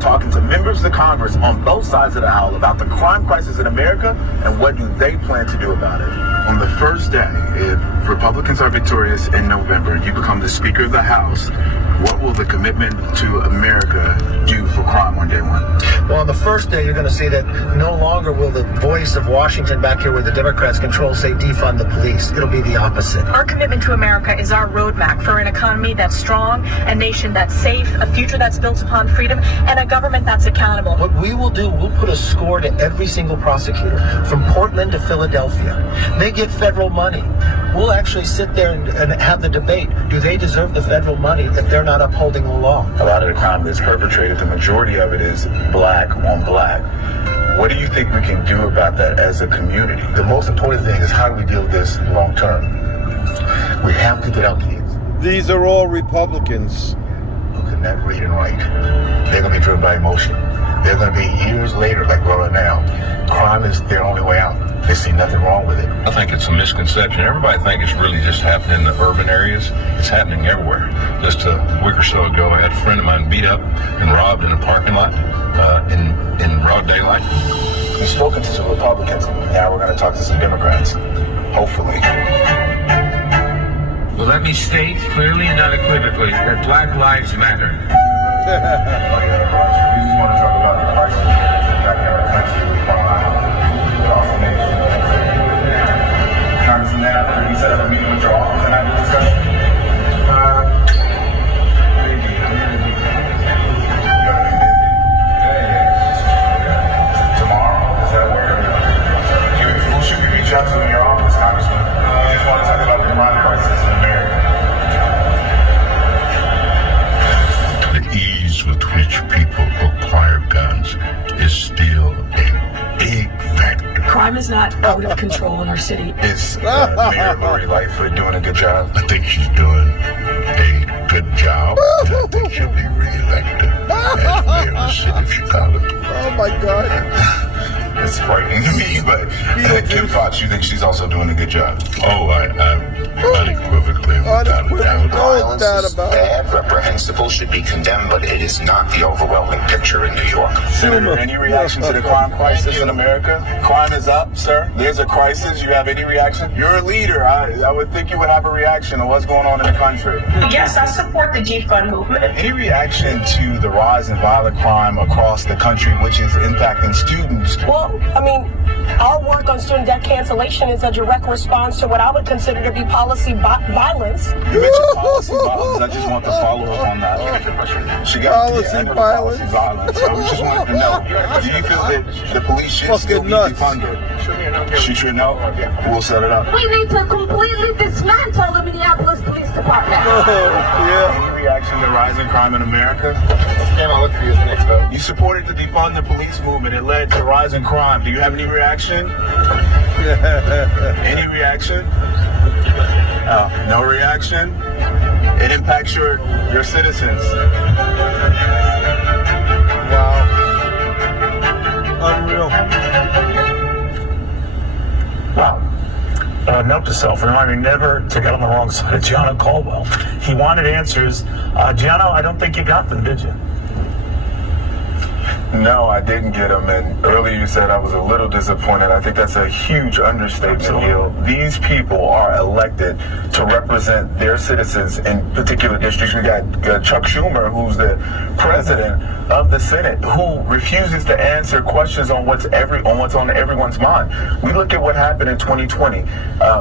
talking to members of Congress on both sides of the aisle about the crime crisis in America and what do they plan to do about it. On the first day, if Republicans are victorious in November and you become the Speaker of the House, what will the commitment to America do for crime on day one? Well, on the first day, you're going to see that no longer will the voice of Washington back here where the Democrats control say defund the police. It'll be the opposite. Our commitment to America is our roadmap for an economy that's strong, a nation that's safe, a future that's built upon freedom, and a government that's accountable. What we will do, we'll put a score to every single prosecutor from Portland to Philadelphia. They get federal money. We'll actually sit there and have the debate. Do they deserve the federal money if they're not upholding the law? A lot of the crime that's perpetrated, the majority of it is black on black. What do you think we can do about that as a community? The most important thing is how do we deal with this long term? We have to get out kids These are all Republicans. who can not read and write. They're going to be driven by emotion. They're going to be years later, like we're at now. Crime is their only way out. They see nothing wrong with it. I think it's a misconception. Everybody thinks it's really just happening in the urban areas. It's happening everywhere. Just a week or so ago, I had a friend of mine beat up and robbed in a parking lot in broad daylight. We've spoken to some Republicans. Now we're going to talk to some Democrats. Hopefully. Well, let me state clearly and unequivocally that Black Lives Matter. We just want to talk about the crisis that's impacting our country. Congressman, after we set up a meeting with your office and have a discussion. Tomorrow, does that work? Who should we reach out to in your office, Congressman? We just want to talk about the crime crisis in America. The ease with which people acquire guns is still a big factor. Crime is not out of control in our city. Is Mayor Lori Lightfoot doing a good job? I think she's doing a good job. And I think she'll be reelected as mayor of the city of Chicago. Oh my God. It's frightening to me, but Kim Foxx, you think she's also doing a good job? Oh, I unequivocally, without a doubt. No doubt about it. Bad, reprehensible, should be condemned, but it is not the overwhelming picture in New York. Senator, any reaction to the crime crisis in America? Crime is up, sir. There's a crisis. You have any reaction? You're a leader. I would think you would have a reaction to what's going on in the country. Yes, I support the defund movement. Any reaction to the rise in violent crime across the country, which is impacting students? Well, I mean, our work on student debt cancellation is a direct response to what I would consider to be policy violence. You mentioned policy violence. I just want to follow up on that. She got Policy violence. So we just wanted to know, do you feel that the police should still be defunded? Shoot your no? We'll set it up. We need to completely dismantle the Minneapolis Police Department. Yeah. Any reaction to rising crime in America? Cam, I'll look for you as the next vote. You supported the defund the police movement. It led to rising crime. Do you have any reaction? Any reaction? No reaction? It impacts your citizens. Wow. Unreal. Wow. Note to self, remind me never to get on the wrong side of Gianna Caldwell. He wanted answers. Gianna, I don't think you got them, did you? No, I didn't get them. And earlier you said I was a little disappointed. I think that's a huge understatement, Neil. These people are elected to represent their citizens in particular districts. We got Chuck Schumer, who's the president of the Senate, who refuses to answer questions on what's on everyone's mind. We look at what happened in 2020.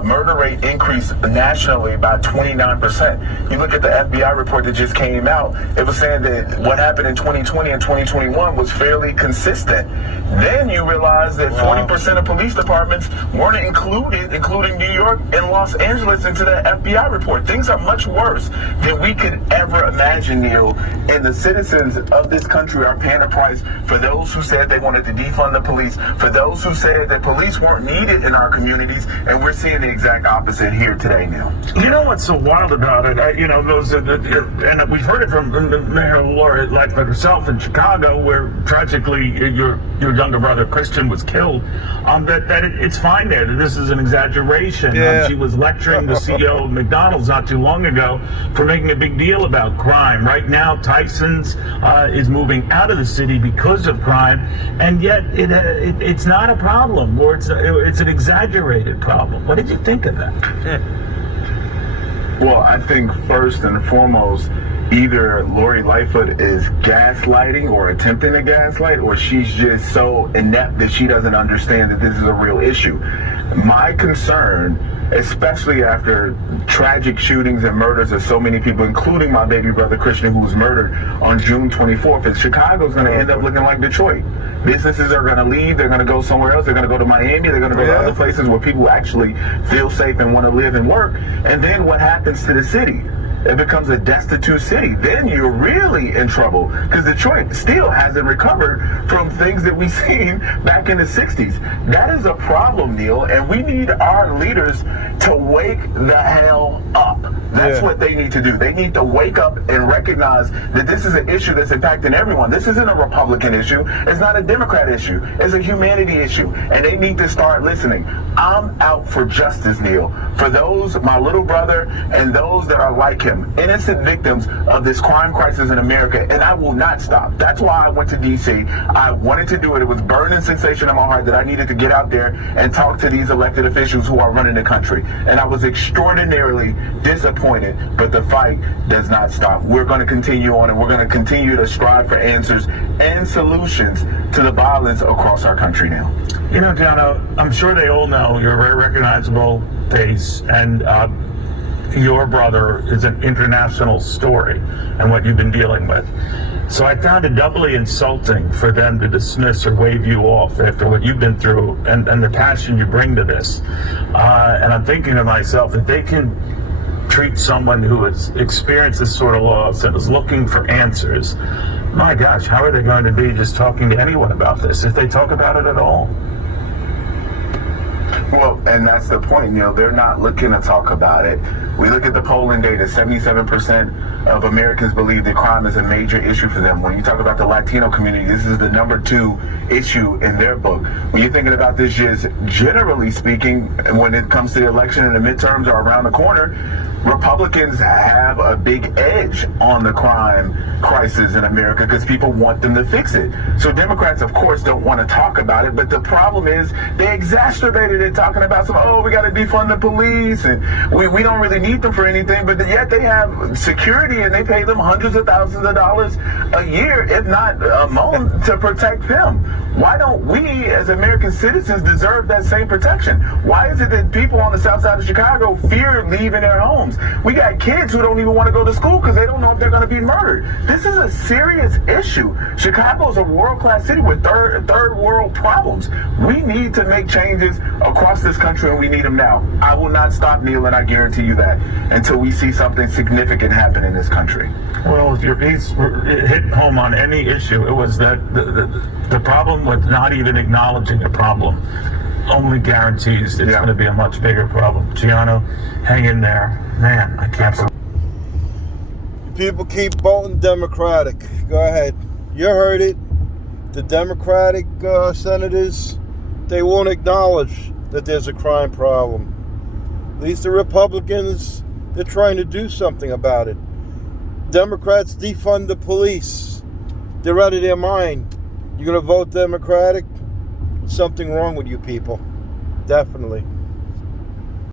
Murder rate increased nationally by 29%. You look at the FBI report that just came out. It was saying that what happened in 2020 and 2021 was fairly consistent. Then you realize that 40% of police departments weren't included, including New York and Los Angeles, into the FBI report. Things are much worse than we could ever imagine, Neil. And the citizens of this country are paying a price for those who said they wanted to defund the police, for those who said that police weren't needed in our communities, and we're seeing the exact opposite here today, Neil. You know what's so wild about it? And we've heard it from Mayor Lori Lightfoot herself in Chicago, where tragically your younger brother Christian was killed, it's fine there. That this is an exaggeration. Yeah. She was lecturing the CEO of McDonald's not too long ago for making a big deal about crime. Right now, Tyson's is moving out of the city because of crime, and yet it's not a problem, or it's an exaggerated problem. What did you think of that? Well, I think first and foremost, either Lori Lightfoot is gaslighting or attempting to gaslight, or she's just so inept that she doesn't understand that this is a real issue. My concern, especially after tragic shootings and murders of so many people, including my baby brother Christian, who was murdered on June 24th, is Chicago's going to end up looking like Detroit. Businesses are going to leave. They're going to go somewhere else. They're going to go to Miami. They're going to go to other places where people actually feel safe and want to live and work. And then what happens to the city? It becomes a destitute city. Then you're really in trouble, because Detroit still hasn't recovered from things that we seen back in the 60s. That is a problem, Neil, and we need our leaders to wake the hell up. That's what they need to do. They need to wake up and recognize that this is an issue that's impacting everyone. This isn't a Republican issue. It's not a Democrat issue. It's a humanity issue, and they need to start listening. I'm out for justice, Neil, for those, my little brother, and those that are like him, innocent victims of this crime crisis in America, and I will not stop. That's why I went to D.C. I wanted to do it. It was burning sensation in my heart that I needed to get out there and talk to these elected officials who are running the country. And I was extraordinarily disappointed, but the fight does not stop. We're going to continue on, and we're going to continue to strive for answers and solutions to the violence across our country now. You know, Gianno, I'm sure they all know you're a very recognizable face, and your brother is an international story and what you've been dealing with. So I found it doubly insulting for them to dismiss or wave you off after what you've been through and the passion you bring to this. And I'm thinking to myself, if they can treat someone who has experienced this sort of loss and is looking for answers, my gosh, how are they going to be just talking to anyone about this, if they talk about it at all? Well, and that's the point, Neil. They're not looking to talk about it. We look at the polling data, 77% of Americans believe that crime is a major issue for them. When you talk about the Latino community, this is the #2 issue in their book. When you're thinking about this, just generally speaking, when it comes to the election and the midterms are around the corner, Republicans have a big edge on the crime crisis in America because people want them to fix it. So Democrats, of course, don't want to talk about it, but the problem is they exacerbated it, talking about we got to defund the police, and we don't really need them for anything, but yet they have security and they pay them hundreds of thousands of dollars a year, if not a month, to protect them. Why don't we as American citizens deserve that same protection? Why is it that people on the south side of Chicago fear leaving their homes? We got kids who don't even want to go to school because they don't know if they're going to be murdered. This is a serious issue. Chicago is a world-class city with third world problems. We need to make changes across this country, and we need them now. I will not stop, Neil, and I guarantee you that, until we see something significant happen in this country. Well, if your piece hit home on any issue, it was that the problem with not even acknowledging a problem only guarantees it's going to be a much bigger problem. Gianno, hang in there. Man, I can't believe. People keep voting Democratic. Go ahead. You heard it. The Democratic senators, they won't acknowledge that there's a crime problem. At least the Republicans, they're trying to do something about it. Democrats defund the police. They're out of their mind. You're going to vote Democratic? Something wrong with you people. Definitely.